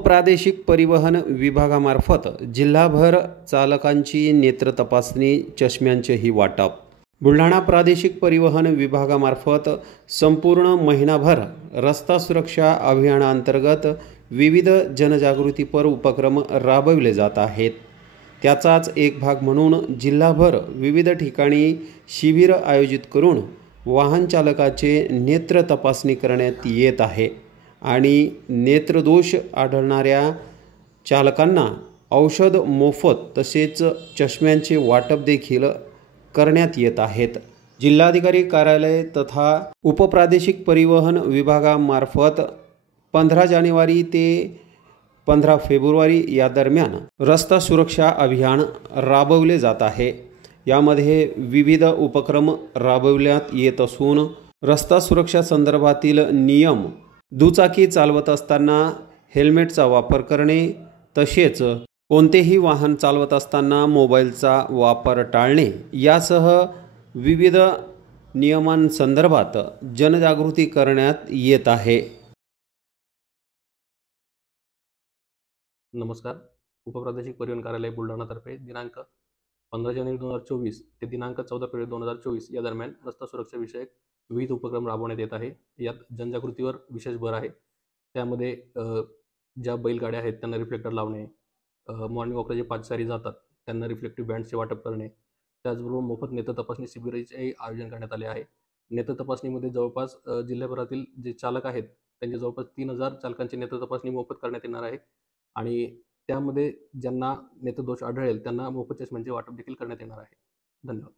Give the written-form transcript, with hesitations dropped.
उपप्रादेशिक परिवहन विभागामार्फत जिल्हाभर चालकांची नेत्र तपासणी चष्म्यांचेही वाटप। बुलढाणा प्रादेशिक परिवहन विभागामार्फत संपूर्ण महिनाभर रस्ता सुरक्षा अभियानांतर्गत विविध जनजागृतीपर उपक्रम राबविले जात आहेत। त्याचाच एक भाग म्हणून जिल्हाभर विविध ठिकाणी शिबिर आयोजित करून वाहन चालकाचे नेत्र तपासणी करण्यात येत आहे आणि नेत्रदोष आढळणाऱ्या चालकांना औषध मोफत तसेच चष्म्यांचे वाटप देखील करण्यात येत आहेत। जिल्हाधिकारी कार्यालय तथा उपप्रादेशिक परिवहन विभागामार्फत 15 जानेवारी ते 15 फेब्रुवारी या दरम्यान रस्ता सुरक्षा अभियान राबवले जात आहे। यामध्ये विविध उपक्रम राबवण्यात येत असून रस्ता सुरक्षा संदर्भातील नियम, दुचाकी चालवत असताना हेल्मेटचा वापर करणे तसेच कोणतेही वाहन चालवत असताना मोबाईलचा वापर टाळणे यासह विविध नियमांसंदर्भात जनजागृती करण्यात येत आहे। नमस्कार। उपप्रादेशिक परिवहन कार्यालय बुलढाणातर्फे दिनांक 15 जानेवारी 2024 ते दिनांक 14 फेब्रुवारी 2024 या दरम्यान रस्ता सुरक्षा विषयक विविध उपक्रम राबवण्यात येत आहे। यात जनजागृतीवर विशेष भर आहे। त्यामध्ये ज्या बैलगाड्या आहेत त्यांना रिफ्लेक्टर लावणे, मॉर्निंग वॉकला जे पादचारी जातात त्यांना रिफ्लेक्टिव्ह बँड्सचे वाटप करणे, त्याचबरोबर मोफत नेत्र तपासणी शिबिराचे आयोजन करण्यात आले आहे। नेत्र तपासणीमध्ये जवळपास जिल्ह्याभरातील जे चालक आहेत त्यांचे जवळपास 3000 चालकांची नेत्र तपासणी मोफत करण्यात येणार आहे आणि त्यामध्ये ज्यांना नेत्रदोष आढळेल त्यांना मोफत चष्म्यांचे वाटप देखील करण्यात येणार आहे। धन्यवाद।